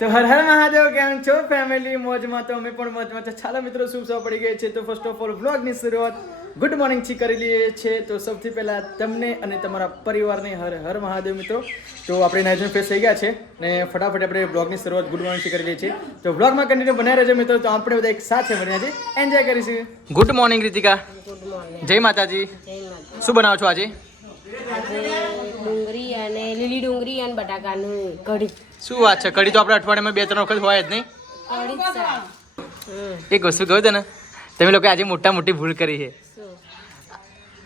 તો હર હર મહાદેવ કેમ છો? ફેમિલી મોજમાં તો અમે પણ મોજમાં છે. ચાલો મિત્રો શુભ સવાર પડી ગઈ છે? તો ફર્સ્ટ ઓફ ઓલ વ્લોગની શરૂઆત ગુડ મોર્નિંગથી કરી લઈએ છે. તો સૌથી પહેલા તમને અને તમારા પરિવારને હર હર મહાદેવ મિત્રો. તો આપણે નાઇઝન ફેસ થઈ ગયા છે ને ફટાફટ આપણે બ્લોગની શરૂઆત ગુડ મોર્નિંગથી કરી લઈએ છીએ. તો વ્લોગમાં કન્ટિન્યુ બનાવી રહેજો મિત્રો. તો આપણે બધા એક સાથે મળીને આજે એન્જોય કરીશું. ગુડ મોર્નિંગ રીતિકા જય માતાજી. શું બનાવો છો આજે? આજે ડુંગળી અને લીલી ડુંગળી અને બટાકાનું કઢી. શું વાત છે? કઢી તો આપણે અઠવાડિયામાં બે ત્રણ વખત હોય જ નહીં. એક વસ્તુ કહું તને તમે લોકો આજે મોટા મોટી ભૂલ કરી છે.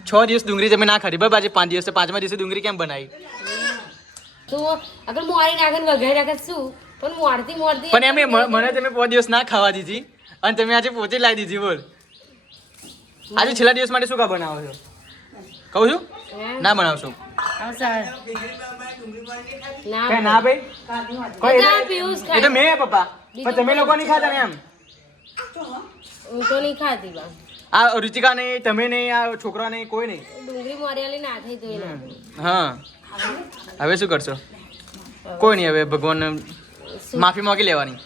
છ દિવસ ડુંગળી તમે ના ખાધી બરાબર? આજે પાંચ દિવસ પાંચમા દિવસે ડુંગળી કેમ બનાવી? પણ મોરતી મોરતી પણ એમને મ- મને તમે પાંચ દિવસ ના ખાવા દીધી અને તમે આજે પોતે લાવી દીધી બોલ. આજે છેલ્લા દિવસ માટે શું કા બનાવો છો? કહું છું? ના બનાવશો આવ સાર. ના કઈ ના ભાઈ? કોઈ એ તો- એ ખાય. તો મેં પપ્પા. પણ તમે લોકો નહીં ખાતા ને એમ? હું તો નહીં ખાતી બા. આ રુચિકા નહીં તમે નહીં આ છોકરા નહીં કોઈ નહીં. ડુંગળી મોરિયાલી હા. હવે શું કરશો? કોઈ નહીં હવે ભગવાન માફી માંગી લેવાની.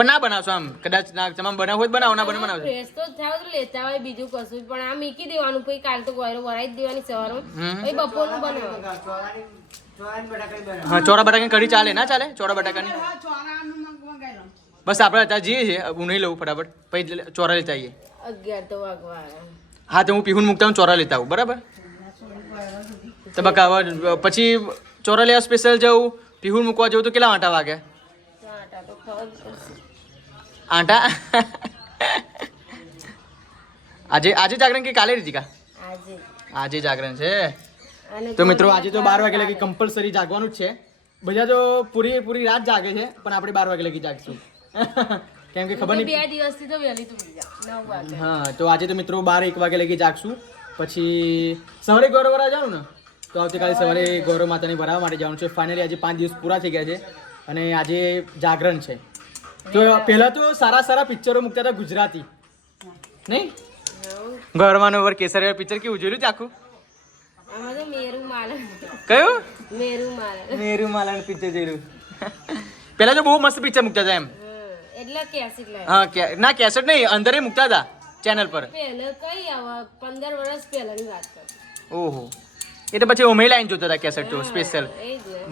પણ ના બનાવશો આમ. કદાચ ના તમામ બનાવ હોય બનાવો ના બને બનાવજો ફ્રેશ તો થાવ તો લેતા હોય બીજું કશું પણ આ મૂકી દેવાનું પછી કાલ તો ગોયરો વરાઈ દેવાની સવારો. પછી બપોરનું બનાવો. હા ચોરા બટાકાની કઢી ચાલે ના ચાલે? ચોરા બટાકાની? બસ આપણે અત્યારે જઈએ છીએ હું નહીં લઉં ફટાફટ. પછી ચોરા લેતા આવીએ. અગિયાર તો વાગવા. હા તો હું પીહુન મૂકતા હું ચોરા લેતા આવું બરાબર? તબક્કા પછી ચોરા લેવા સ્પેશિયલ જવું પીહુન મૂકવા જવું તો કેટલા આંટા વાગે? આટા તો. આંટા આજે આજે જાગરણ કે કાલે રીતિકા આજે આજે જાગરણ છે તો મિત્રો આજે તો બાર વાગે લગી કમ્પલસરી જાગવાનું જ છે. બધા તો પૂરી પૂરી રાત જાગે છે પણ આપણે બાર વાગે લગી જાગશું. કેમ કે ખબર નહીં બે દિવસથી તો વહેલી તો હા તો આજે તો મિત્રો બાર એક વાગે લગી જાગશું. પછી સવારે ગૌરવ વરા જવાનું ને તો આવતીકાલે સવારે ગૌરવ માતાને ભરાવા માટે જવાનું છે. ફાઇનલી આજે પાંચ દિવસ પૂરા થઈ ગયા છે અને આજે જાગરણ છે. તો પહેલા તો સારા સારા પિક્ચરો મૂકતા હતા ગુજરાતી. નહીં? હઉ. ગૌરવાનું કેસરિયા પિક્ચર કેવું જોયું આખું કયું મેરુ માલે મેરુ માલાનું પિક્ચર જોયું પહેલા તો બહુ મસ્ત પિક્ચર મૂકતા હતા એમ. હા કે- ના કેસેટ નહીં અંદર મૂકતા હતા ચેનલ પર. પહેલે કઈ આવા પંદર વર્ષ પહેલાની વાત ઓહો. એ તો પછી ઓમે લાઈન જોતા હતા કેસેટ તો સ્પેશિયલ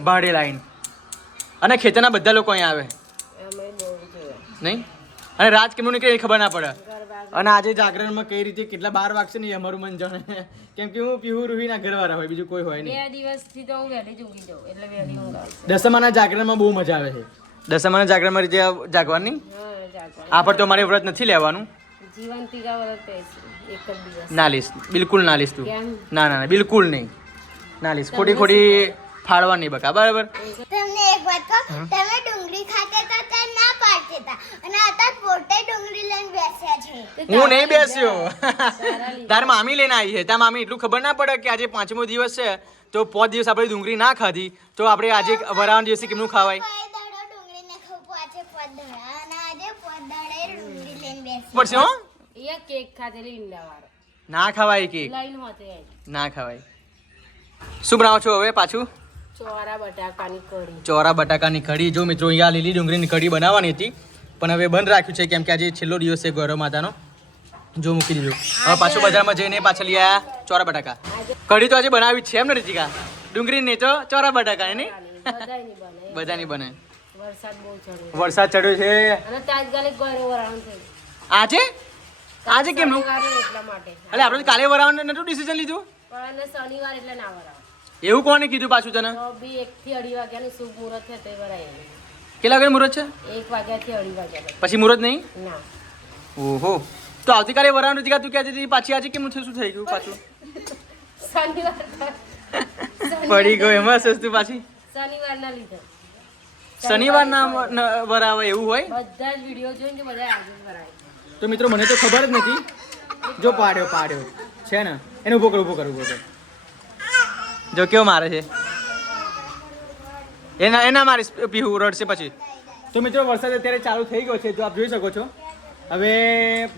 ભાડે લાઈન અને ખેતરના બધા લોકો અહીંયા આવે. નહીં? અને રાજ કેમનું નીકળે એ ખબર ના પડે. અને આજે જાગરણમાં કઈ રીતે કેટલા બાર વાગશે નહીં અમારું મન જાણે. કેમ કે હું પીહુ રૂહીના ઘરવાળા હોય બીજું કોઈ હોય નહીં. બે દિવસથી તો હું વહેલી જ ઊંઘી જાઉં એટલે વહેલી ઊંઘ આવે દસમાના જાગરણમાં બહુ મજા આવે છે. દસમાના જાગરણમાં રીતે જાગવાની? આ પર તો અમારે વ્રત નથી લેવાનું. જીવન તીરા વ્રત એક જ દિવસ. ના લીસ બિલકુલ ના લીસ તું. ના ના ના બિલકુલ નહીં. ના લીસ ખોટી ખોટી ફાળવા નહીં બકા બરાબર? તમને એક વાત કહું તમે ડુંગળી ખાતા તો ના પાડતા અને અત્યારે પોતે ડુંગળી લઈને બેસ્યા છે. હું નહીં બેસ્યો. તાર મામી લઈને આવી છે. તાર મામી એટલું ખબર ના પડે કે આજે પાંચમો દિવસ છે તો પાંચ દિવસ આપણે ડુંગળી ના ખાધી. તો આપણે આજે વરાવણ દિવસે કેમનું ખાવાય? પડશે હો? કેક ખાધેલી ઈંડા ના ખવાય કે લાઈન હોતે આવી ના ખવાય. શું બનાવો છો હવે પાછું? ચોરા બટાકાની કઢી. ચોરા બટાકાની કઢી. જો મિત્રો અહીંયા લીલી ડુંગળીની કઢી બનાવવાની હતી પણ હવે બંધ રાખ્યું છે કેમ કે આજે છેલ્લો દિવસ છે ગૌરવ માતાનો. જો મૂકી દીધું. હવે પાછું બજારમાં જઈને પાછા લઈ આવ્યા ચોરા બટાકા. કઢી તો આજે બનાવી છે એમ ને રીતિકા? ડુંગળી નહીં તો ચોરા બટાકા બધા નહીં બને. બધાની બને. વરસાદ ચડ્યો છે. આજે? આજે કેમ એટલે આપણે કાલે વરાવવાનું નતું ડિસિઝન લીધું? પણ શનિવાર એટલે ના વરાવ એવું કોને કીધું પાછું તને? બી એક થી અઢી વાગ્યાનું શુભ મુહૂર્ત છે તે વરાય કેટલા વાગે મુહૂર્ત છે? એક વાગ્યા થી અઢી વાગ્યા પછી મુહૂર્ત નહીં? ના. ઓહો. તો આવતીકાલે વરાણ નથી તું કહેતી હતી પાછી આજે કેમ શું થઈ ગયું પાછું? શનિવાર. પડી ગયો એમાં સસ્તું પાછી. શનિવારના લીધે. શનિવારના ન- વરાવે એવું હોય? બધા જ વીડિયો જોઈને તો બધા આજે વરાય. તો મિત્રો મને તો ખબર જ નથી. જો પાડ્યો પાડ્યો. છે ને? એને ઊભો કરું ઊભો કર ઊભો કર. જો કેવો મારે છે? એના એના મારી પીહુ રડશે પછી. તો મિત્રો વરસાદ અત્યારે ચાલુ થઈ ગયો છે જો આપ જોઈ શકો છો. હવે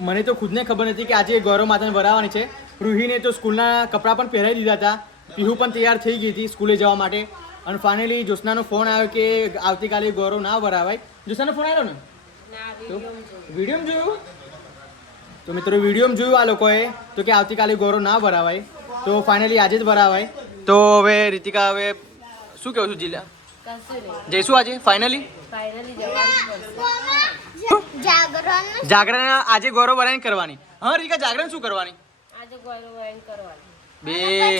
મને તો ખુદને ખબર નથી કે આજે ગૌરવ માતાને વરાવવાની છે. રૂહીને તો સ્કૂલના કપડાં પણ પહેરાવી દીધા હતા. પીહુ પણ તૈયાર થઈ ગઈ હતી સ્કૂલે જવા માટે. અને ફાઇનલી જ્યોત્સનાનો ફોન આવ્યો કે આવતીકાલે ગૌરવ ના ભરાવાય જોશનાનો ફોન આવ્યો ને? વીડિયો જોયું. તો મિત્રો વીડિયો જોયું આ લોકોએ તો કે આવતીકાલે ગૌરવ ના ભરાવાય તો ફાઇનલી આજે જ ભરાવાય તો હવે રીતિકા, હવે શું કેવું છું, જિલ્લા? જઈશું આજે ફાઇનલી જ જાગરણ આજે ગૌરવ વરાયણ કરવાની. હા, રીતિકા, જાગરણ શું કરવાની? બે.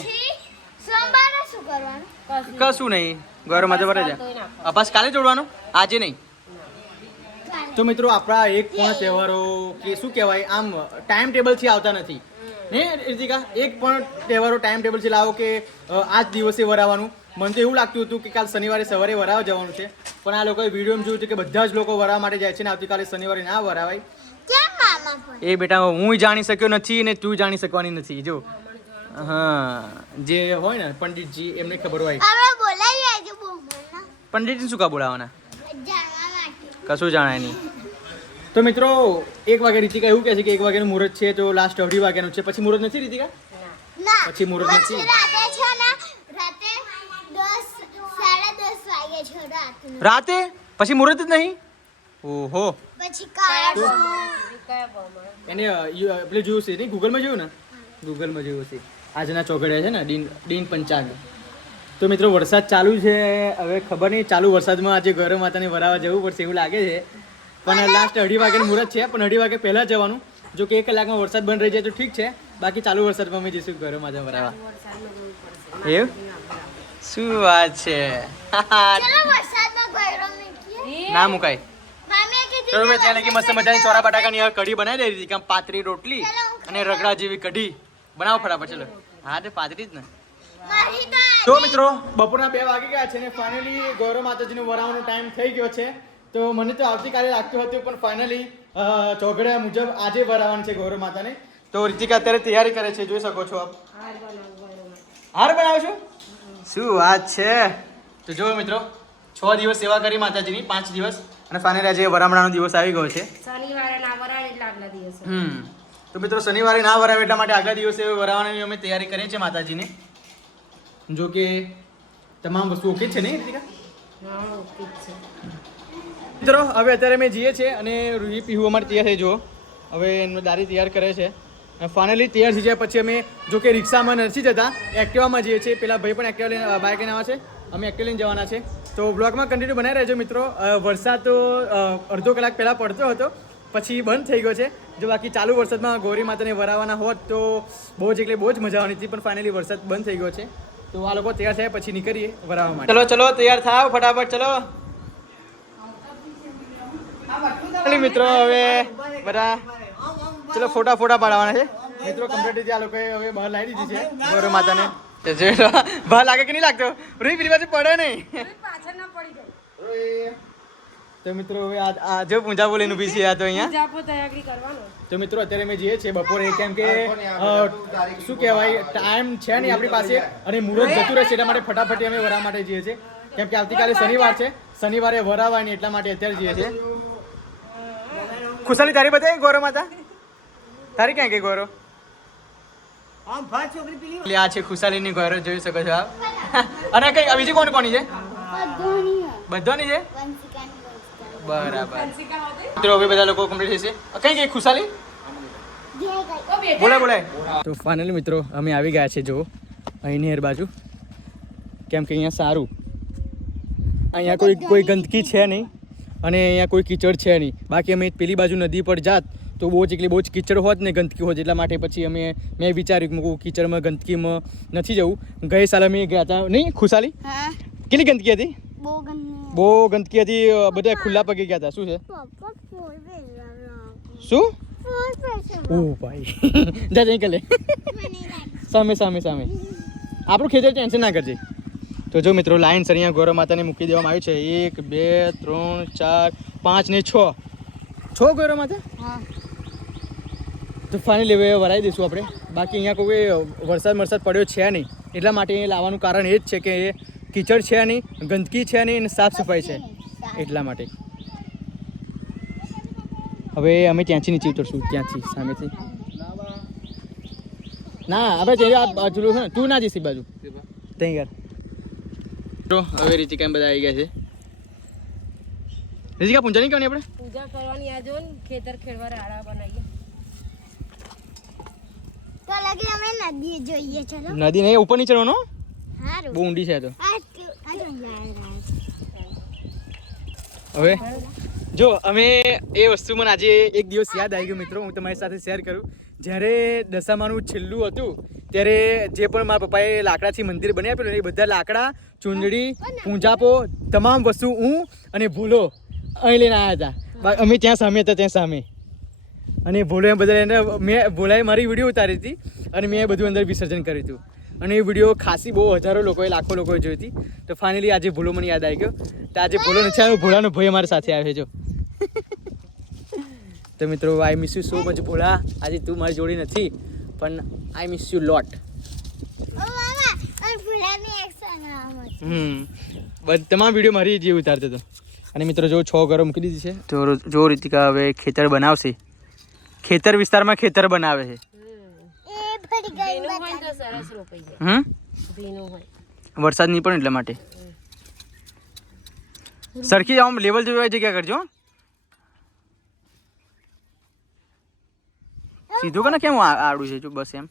કશું નહીં. ગૌરવ માથે ભરાઈ તોય જાય અપાસ કાલે જોડવાનો? આજે નહીં. તો મિત્રો, આપણા એક પણ તહેવારો કે શું કહેવાય, આમ ટાઈમ ટેબલથી આવતા નથી. ને રીતિકા એક પણ તહેવારો ટાઈમ ટેબલથી લાવો કે આ જ દિવસે વરાવાનું. મને તો એવું લાગતું હતું કે કાલ શનિવારે સવારે વરાવા જવાનું છે. પણ આ લોકોએ વિડીયોમાં જોયું હતું કે બધા જ લોકો વરાવા માટે જાય છે ને આવતીકાલે શનિવારે ના વરાવાય. કેમ મામા ફોન એ બેટા હું જાણી શક્યો નથી ને તું જાણી શકવાની નથી જો. હા જે હોય ને પંડિતજી એમને ખબર હોય. પંડિતજી શું કા બોલાવાના કશું જાણાય નહીં. તો મિત્રો એક વાગે રીતિકા એવું કહે છે કે એક વાગ્યાનું મુહૂર્ત છે તો લાસ્ટ અઢી વાગ્યાનું છે. પછી મુહૂર્ત નથી રીતિકા? પછી મુહૂર્ત નથી? રાતે છે ને રાતે દસ સાડા દસ વાગે છે રાતનું. રાતે? પછી મુહૂર્ત જ નહીં? ઓહો. એને પેલું જોયું છે નહીં? ગૂગલમાં જોયું ને? ગૂગલમાં જોયું છે. આજના ચોકડિયા છે ને ડીન ડીન પંચાંગ. તો મિત્રો વરસાદ ચાલુ છે. હવે ખબર નહીં ચાલુ વરસાદમાં આજે ગૌરવ માતાને વરાવા જવું પડશે એવું લાગે છે. પણ લાસ્ટ અઢી વાગ્યાનું મુહૂર્ત છે પણ અઢી વાગે પહેલાં જવાનું. જો કે એક કલાકમાં વરસાદ બંધ રહી જાય તો ઠીક છે. બાકી ચાલુ વરસાદમાં અમે જઈશું ઘરે મજા ભરાવા એવું? શું વાત છે? ચલો ના મુકાય. મામીએ કીધું કે મેં ત્યાં લગી મસ્ત મજાની ચોરા બટાકાની કઢી બનાવી દઈ દીધી કે આમ પાતળી રોટલી અને રગડા જેવી કઢી. બનાવો ફટાફટ ચલો. હા તે પાતરી જ ને. તો મિત્રો બપોરના બે વાગી ગયા છે ને ફાઇનલી ગૌરવ માતાજીનું વરાવાનો ટાઈમ થઈ ગયો છે. તો મને તો આવતીકાલે લાગતું હતું પણ ફાઇનલી ચોઘડા મુજબ આજે ભરાવાનું છે ગૌરવ માતાને. તો રીતિકા અત્યારે તૈયારી કરે છે જોઈ શકો છો આપ. હાર બનાવશો બનાવો. છો? શું વાત છે? તો જુઓ મિત્રો છ દિવસ સેવા કરી માતાજીની પાંચ દિવસ. અને ફાઇનલી આજે વરામણાનો દિવસ આવી ગયો છે. શનિવારે ના વરાવે એટલે આગલા દિવસે. હમ. તો મિત્રો શનિવારે ના વરાવે એટલા માટે આગલા દિવસે વરાવાની અમે તૈયારી કરીએ છીએ માતાજીની. જો કે તમામ વસ્તુ ઓકે છે ને રીતિકા? હા ઓકે છે. મિત્રો, હવે અત્યારે અમે જઈએ છીએ અને રૂહી પીહુ અમારે તૈયાર થઈ, જુઓ. હવે એમનો દારી તૈયાર કરે છે. ફાઇનલી તૈયાર થઈ જાય પછી અમે, જો કે રિક્ષામાં નથી જતા એક્ટિવામાં જઈએ છીએ. પેલા ભાઈ પણ એક્ટિવા લઈને બાઇક લઈને આવે છે. અમે એક્ટિવા લઈને જવાના છે. તો બ્લોગમાં કન્ટિન્યુ બનાવી રહેજો મિત્રો. વરસાદ તો અડધો કલાક પહેલાં પડતો હતો, પછી બંધ થઈ ગયો છે. જો બાકી ચાલુ વરસાદમાં ગૌરી માતાને વરાવવાના હોત, તો બહુ જ એટલે બહુ જ મજા આવવાની હતી, પણ ફાઇનલી વરસાદ બંધ થઈ ગયો છે. તો આ લોકો તૈયાર થયા, પછી નીકળીએ વરાવવા માટે. ચલો ચલો, તૈયાર થાવ ફટાફટ ચલો ચાલી. મિત્રો હવે બધા ચલો ફોટા ફોટા પાડવાના છે. મિત્રો કમ્પ્લીટ રીતે આ લોકોએ હવે બહાર લાવી દીધી છે. ગૌરવ માતાને. તો બહાર લાગે કે નહીં લાગતો? રૂઈ પેલી બાજુ પડે નહીં. પાછળ ના પડી ગયો તો મિત્રો હવે આ આ જો પૂંજા બોલીનું બી છે આ તો અહીંયા. જાપો તૈયારી કરવાનો. તો મિત્રો અત્યારે અમે જઈએ છીએ બપોરે કેમ કે શું કહેવાય ટાઈમ છે નહીં આપણી પાસે અને મુહૂર્ત જતું રહેશે એટલા માટે ફટાફટ અમે વરા માટે જઈએ છીએ. કેમ કે આવતીકાલે શનિવાર છે. શનિવારે વરાવાય નહીં એટલા માટે અત્યારે જઈએ છીએ. ખુશાલી તારી બતાવી ગોરો માતા? તારી ક્યાં ગઈ ગોરો? આ છે ખુશાલીની ગોરો જોઈ શકો છો આપ. અને કઈ બીજી કોણ કોની છે? બધોની છે? બરાબર. મિત્રો હવે બધા લોકો કમ્પ્લીટ થશે કઈ ગઈ ખુશાલી? બોલાય બોલાય. તો ફાઇનલી મિત્રો અમે આવી ગયા છે જો અહીં નેર બાજુ. કેમ કે અહીંયા સારું. અહીંયા કોઈ કોઈ ગંદકી છે નહીં. અને અહીંયા કોઈ કીચડ છે નહીં. બાકી અમે પેલી બાજુ નદી પર જાત તો બહુ જ એટલી બહુ જ કીચડ હોત ને ગંદકી હોત એટલા માટે પછી અમે મેં વિચાર્યું કે કીચડમાં ગંદકીમાં નથી જવું. ગઈ સાલ અમે ગયા હતા નહીં ખુશાલી? કેટલી ગંદકી હતી? બહુ ગંદકી. હતી બધા ખુલ્લા પગે ગયા હતા શું છે? શું? ઓ ભાઈ. જા જઈ કલે સામે સામે સામે. આપણું ખેતર ટેન્શન ના કરજે. તો જો મિત્રો લાઈન સર અહીંયા ગૌરવ માતાને મૂકી દેવામાં આવી છે. એક બે ત્રણ ચાર પાંચ ને છ. છ ગૌરવ માતા? તો ફાઇનલી હવે વરાઈ દઈશું આપણે. બાકી અહીંયા કોઈ વરસાદ વરસાદ પડ્યો છે નહીં. એટલા માટે એ લાવવાનું કારણ એ જ છે કે એ કિચડ છે નહીં ગંદકી છે નહીં અને સાફ સફાઈ છે. એટલા માટે. હવે અમે ત્યાંથી નીચે ઉતરશું. ત્યાંથી સામેથી. ના આપણે ત્યાં આ બાજુ ને તું ના જઈશ એ બાજુ. ત્યાં યાર તો હવે રીતિકા એમ બધા આવી ગયા છે. રીતિકા પૂજા નહીં કરવાની આપણે? પૂજા કરવાની આ જો ખેતર ખેડવા રાડા બનાવીએ. તો લગી અમે નદી જોઈએ ચલો. નદી નહીં ઉપર નહીં ચડવાનો? હારું. બહુ ઊંડી છે તો. હવે જો અમે એ વસ્તુ મને આજે એક દિવસ યાદ આવી ગયું મિત્રો. હું તમારી સાથે શેર કરું. જ્યારે દશામાનું છેલ્લું હતું ત્યારે જે પણ મારા પપ્પાએ લાકડાથી મંદિર બનાવી આપેલું એ બધા લાકડા ચૂંદડી પૂંજાપો તમામ વસ્તુ હું અને ભૂલો અહીં લઈને આવ્યા હતા. અમે ત્યાં સામે હતા ત્યાં સામે. અને ભોલો બધા એને મેં ભોલાએ મારી વીડિયો ઉતારી હતી અને મેં બધું અંદર વિસર્જન કર્યું હતું. અને એ વીડિયો ખાસી બહુ હજારો લોકોએ લાખો લોકોએ જોઈ હતી. તો ફાઇનલી આજે ભૂલો મને યાદ આવી ગયો. તો આજે ભૂલો નથી આવ્યો ભોલાનો ભાઈ અમારી સાથે આવે જો. તો મિત્રો I miss you so much Bhola. આજે તું મારી જોડી નથી. પણ આઈ મિસ યુ લોટ હમ. તમામ વીડિયો મારી જે ઉતારતો હતો. અને મિત્રો જો છ ઘરો મૂકી દીધી છે. તો જો રીતિકા હવે ખેતર બનાવશે. ખેતર વિસ્તારમાં ખેતર બનાવે છે. હમ? વરસાદ નહીં પણ એટલા માટે. સરખી આમ લેવલ જેવી જગ્યા કરજો સીધું કે ને કેમ આડું છે જો બસ એમ.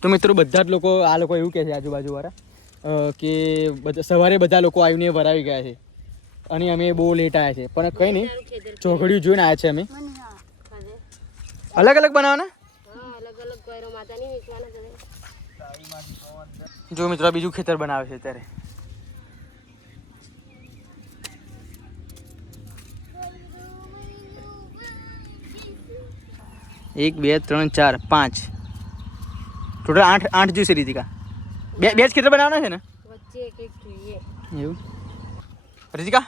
તો મિત્રો બધા જ લોકો આ લોકો એવું કહે છે આજુબાજુવાળા વાળા કે બધા સવારે બધા લોકો આવીને વરાવી ગયા છે. અને અમે બહુ લેટ આવ્યા છે. પણ કંઈ નહીં ચોકડીયું જોઈને આવ્યા છે અમે. અલગ અલગ બનાવવાના? જો મિત્રો બીજું ખેતર બનાવે છે અત્યારે. એક બે ત્રણ ચાર પાંચ. ટોટલ આઠ આઠ જોઈશે રીતિકા. બે બે જ ખેતર બનાવવાના છે ને? વચ્ચે એક એક જોઈએ. એવું? રીતિકા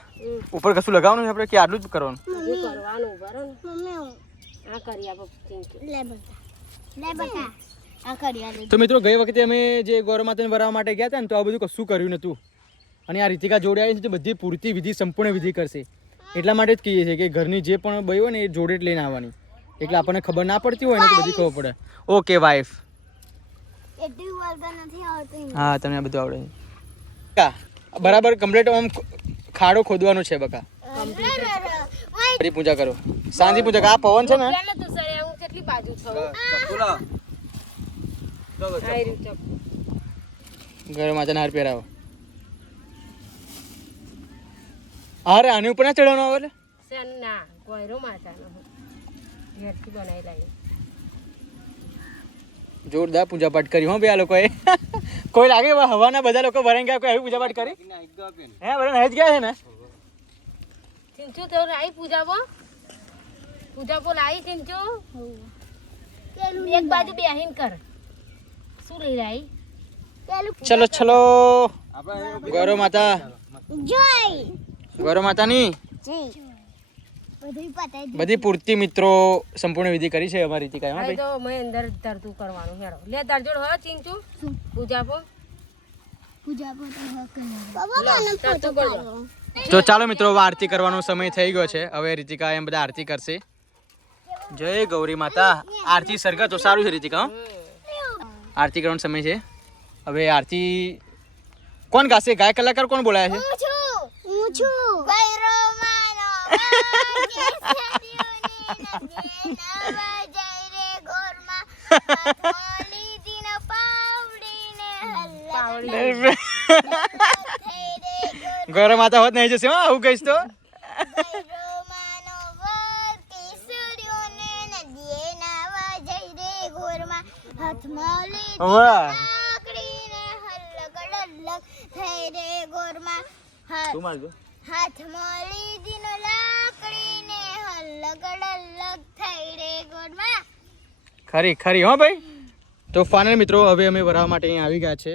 ઉપર કશું લગાવવાનું છે આપણે કે આટલું જ કરવાનું? હજુ કરવાનું ઊભા રહો ને. મમ્મી હું આ કરી આપો પિંકી લે બટા. લે બટા. આ કરી આ તો મિત્રો ગઈ વખતે અમે જે ગૌરવ માતાને વરાવવા માટે ગયા હતા ને તો આ બધું કશું કર્યું નહોતું. અને આ રીતિકા જોડે આવી છે તો બધી પૂરતી વિધિ સંપૂર્ણ વિધિ કરશે. એટલા માટે જ કહીએ છીએ કે ઘરની જે પણ બઈ હોય ને એ જોડે જ લઈને આવવાની. એટલે આપણને ખબર ના પડતી હોય ને તો બધી ખબર પડે. ઓકે વાઈફ હા તમને આ બધું આવડે છે. બરાબર કમ્પ્લીટ આમ ખાડો ખોદવાનો છે બકા. ફરી પૂજા કરો. સાંજે પૂજા. આ પવન છે ને? કેટલી બાજુ ઘર માતાને હાર પહેરાવો. અરે આની ઉપર ના ચડવાનો આવે ના ગયરો માતાનો. ઘેરથી બનાવી લાવી જોરદાર પૂજા પાઠ કરી હો બે આ લોકોએ. કોઈ લાગે એવા હવાના બધા લોકો ભરાઈ ગયા કોઈ આવી પૂજા પાઠ કરી હે બધા નહાઈ જ ગયા છે ને? ચિંચુ તો લાવી પૂજાબો? પૂજાબો લાવી ચિંચુ? એક બાજુ બેહીન કર. શું લઈ લાવી ચલો ચલો. ગૌરવ માતા. જય. ગૌરવ માતાની. જય. બધું પતાઈ બધી પૂરતી મિત્રો સંપૂર્ણ વિધિ કરી છે અમારી રીતિકા હા ભાઈ? તો મેં અંદર ધરતું કરવાનું હેડો. લે તાર જોડ હવે ચિંચુ. પૂજા કરજો તો ચાલો મિત્રો આરતી કરવાનો સમય થઈ ગયો છે. હવે રીતિકા એમ બધા આરતી કરશે. જય ગૌરી માતા. આરતી સરગા તો સારું છે રીતિકા આરતી કરવાનો સમય છે. હવે આરતી કોણ ગાશે? ગાય કલાકાર કોણ બોલાય છે. હું છું. ગૌરવ માતા હોત નહીં જશે હો આવું કહીશ તો. ગૈરો હાથ તું મારજો ખરી ખરી હો ભાઈ. તો ફાઇનલ મિત્રો હવે અમે ભરાવા માટે અહીં આવી ગયા છે.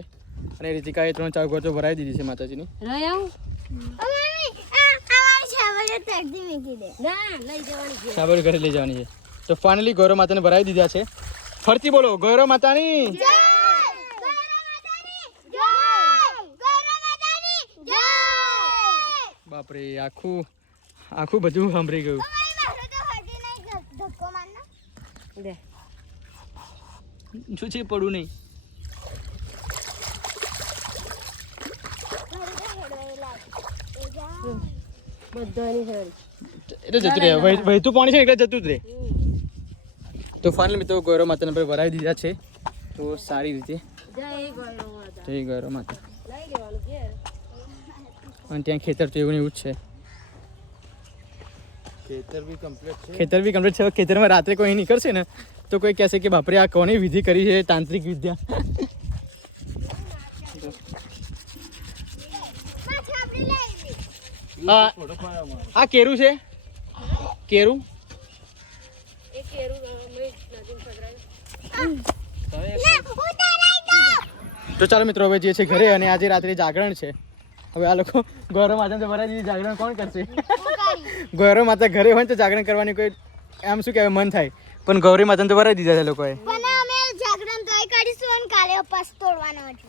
અને રીતિકાએ ત્રણ ચાર ગોતો ભરાવી દીધી છે માતાજીની. રહી આવું. સાબર ઘરે લઈ જવાની છે. તો ફાઇનલી ગૌરવ માતાને ભરાવી દીધા છે. ફરતી બોલો ગૌરવ માતાની. જય! ગૈરો માતાની જય! ગૈરો માતાની જય! બાપરે આખું આખું બધું સાંભળી ગયું. દે. જો છે પડું નહીં? એટલે જતું રહે. વહી- વહેતું પાણી છે એટલે જતું જ રહે. તો ફાઇનલ મિત્રો ગૌરવ માતાને પર ભરાવી દીધા છે. તો સારી રીતે. જય ગૌરવ માતા. અને ત્યાં ખેતર તો એવું એવું જ છે. ખેતર બી કમ્પ્લીટ છે. ખેતર બી કમ્પ્લીટ છે. ખેતરમાં રાત્રે કોઈ નીકળશે ને તો કોઈ કહેશે કે બાપરે આ કોની વિધિ કરી છે તાંત્રિક વિદ્યા. આ કેરું છે? કેરું. તો! ચાલો મિત્રો હવે જે છે ઘરે અને આજે રાત્રે જાગરણ છે. હવે આ લોકો ગૌરવ માધ્યમ ભરાઈ જાગરણ કોણ કરશે. ગૌરવ માતા ઘરે હોય તો જાગરણ કરવાની કોઈ આમ શું કહેવાય, મન થાય. પણ ગૌરી માતાને તો ભરાઈ દીધા છે લોકોએ. પણ અમે જાગરણ તો કરીશું અને કાલે ઉપવાસ તોડવાનો છે.